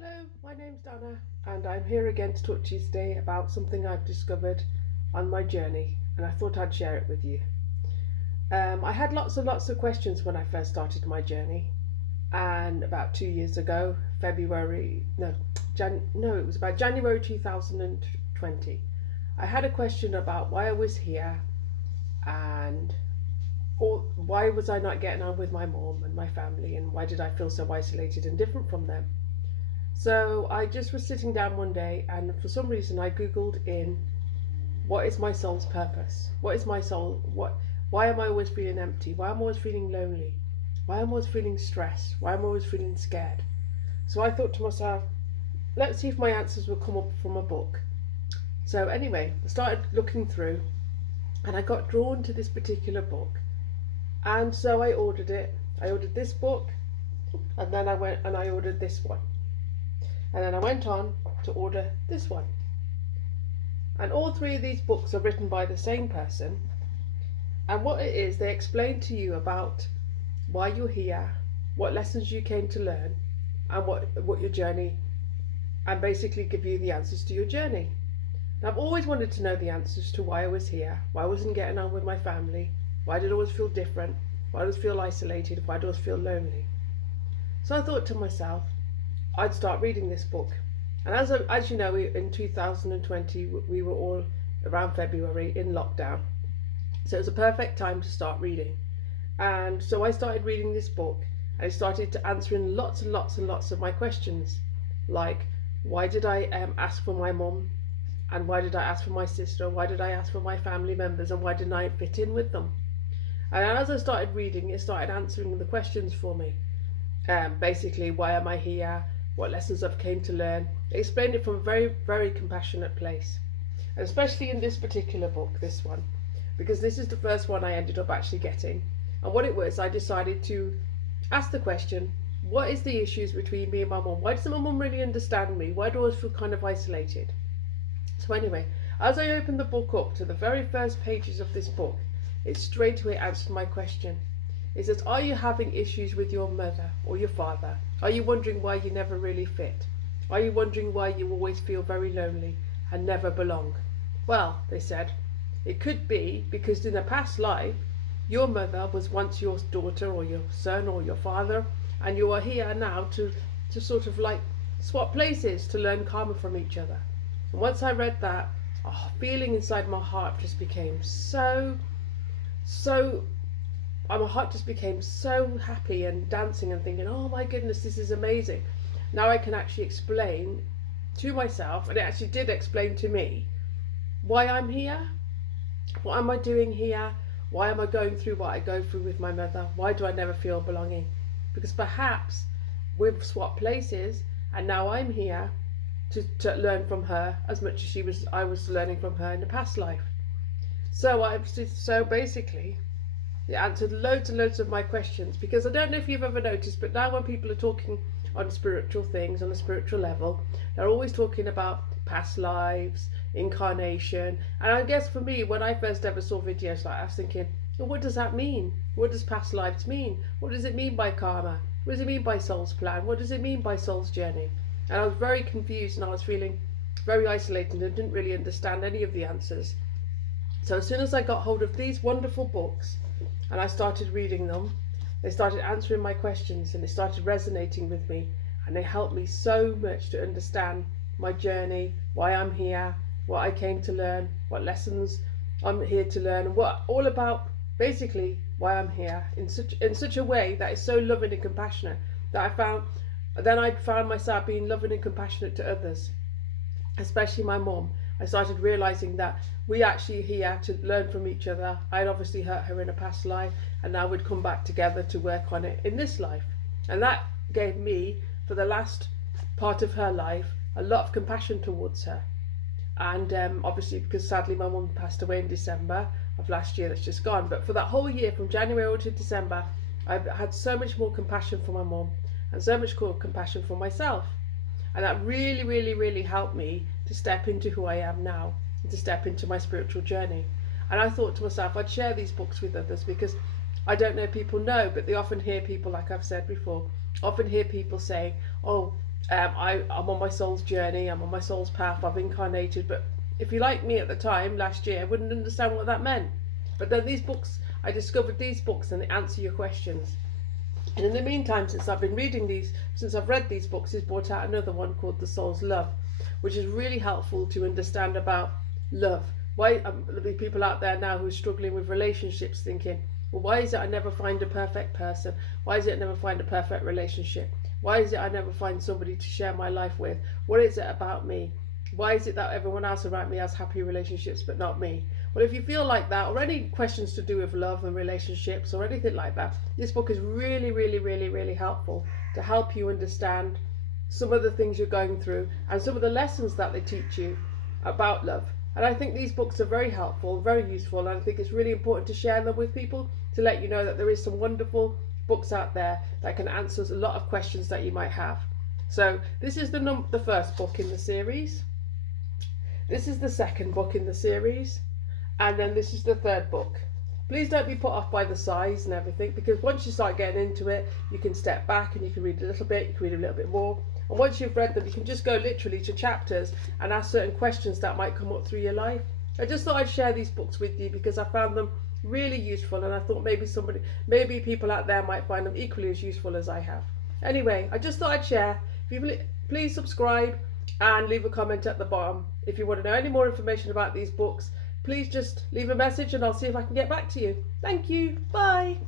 Hello, my name's Donna, and I'm here again to talk to you today about something I've discovered on my journey, and I thought I'd share it with you. I had lots and lots of questions when I first started my journey, and about 2 years ago, it was about January 2020. I had a question about why I was here, and or why was I not getting on with my mom and my family, and why did I feel so isolated and different from them. So I just was sitting down one day, and for some reason I googled in, what is my soul's purpose? What is my soul? Why am I always feeling empty? Why am I always feeling lonely? Why am I always feeling stressed? Why am I always feeling scared? So I thought to myself, let's see if my answers will come up from a book. So anyway, I started looking through, and I got drawn to this particular book, and so I ordered it. I ordered this book, and then I went and I ordered this one. And then I went on to order this one. And all three of these books are written by the same person. And what it is, they explain to you about why you're here, what lessons you came to learn, and what your journey, and basically give you the answers to your journey. Now, I've always wanted to know the answers to why I was here, why I wasn't getting on with my family, why did I always feel different, why did I always feel isolated, why did I always feel lonely. So I thought to myself, I'd start reading this book. And as you know, in 2020, we were all around February in lockdown. So it was a perfect time to start reading. And so I started reading this book, and I started to answering lots and lots and lots of my questions. Like, why did I ask for my mum? And why did I ask for my sister? Why did I ask for my family members? And why didn't I fit in with them? And as I started reading, it started answering the questions for me. Basically, why am I here? What lessons I've came to learn. It explained it from a very, very compassionate place. And especially in this particular book, this one, because this is the first one I ended up actually getting. And what it was, I decided to ask the question, what is the issues between me and my mum? Why doesn't my mum really understand me? Why do I always feel kind of isolated? So anyway, as I opened the book up to the very first pages of this book, it straight away answered my question. It says, are you having issues with your mother or your father? Are you wondering why you never really fit? Are you wondering why you always feel very lonely and never belong? Well, they said, it could be because in a past life, your mother was once your daughter or your son or your father, and you are here now to sort of like swap places to learn karma from each other. And once I read that, a feeling inside my heart just became my heart just became so happy and dancing and thinking, oh my goodness, this is amazing. Now I can actually explain to myself, and it actually did explain to me, why I'm here, what am I doing here, why am I going through what I go through with my mother, why do I never feel belonging? Because perhaps we've swapped places, and now I'm here to learn from her as much as I was learning from her in the past life. So basically, it answered loads and loads of my questions, because I don't know if you've ever noticed, but now when people are talking on spiritual things, on a spiritual level, they're always talking about past lives, incarnation. And I guess for me, when I first ever saw videos like that, I was thinking, well, what does that mean? What does past lives mean? What does it mean by karma? What does it mean by soul's plan? What does it mean by soul's journey? And I was very confused, and I was feeling very isolated and didn't really understand any of the answers. So as soon as I got hold of these wonderful books, and I started reading them, they started answering my questions, and they started resonating with me, and they helped me so much to understand my journey, why I'm here, what I came to learn, what lessons I'm here to learn, and what all about basically why I'm here in such a way that is so loving and compassionate, that I found myself being loving and compassionate to others, especially my mom. I started realizing that we actually here to learn from each other. I'd obviously hurt her in a past life, and now we'd come back together to work on it in this life. And that gave me, for the last part of her life, a lot of compassion towards her. And obviously, because sadly my mum passed away in December of last year, that's just gone. But for that whole year, from January to December, I've had so much more compassion for my mum, and so much more compassion for myself. And that really, really, really helped me to step into who I am now, and to step into my spiritual journey. And I thought to myself, I'd share these books with others, because I don't know if people know, but they often hear people, like I've said before, often hear people saying, oh, I'm on my soul's journey, I'm on my soul's path, I've incarnated, but if you like me at the time, last year, wouldn't understand what that meant. But then these books, I discovered these books and they answer your questions. And in the meantime, since I've been reading these, since I've read these books, he's brought out another one called The Soul's Love, which is really helpful to understand about love. Why there'll be people out there now who are struggling with relationships thinking, well, why is it I never find a perfect person? Why is it I never find a perfect relationship? Why is it I never find somebody to share my life with? What is it about me? Why is it that everyone else around me has happy relationships but not me? Well, if you feel like that, or any questions to do with love and relationships or anything like that, this book is really, really, really, really helpful to help you understand some of the things you're going through and some of the lessons that they teach you about love. And I think these books are very helpful, very useful, and I think it's really important to share them with people to let you know that there is some wonderful books out there that can answer a lot of questions that you might have. So this is the first book in the series. This is the second book in the series. And then this is the third book. Please don't be put off by the size and everything, because once you start getting into it, you can step back and you can read a little bit, you can read a little bit more. And once you've read them, you can just go literally to chapters and ask certain questions that might come up through your life. I just thought I'd share these books with you because I found them really useful, and I thought maybe people out there might find them equally as useful as I have. Anyway, I just thought I'd share. If you please subscribe and leave a comment at the bottom. If you want to know any more information about these books, please just leave a message and I'll see if I can get back to you. Thank you. Bye.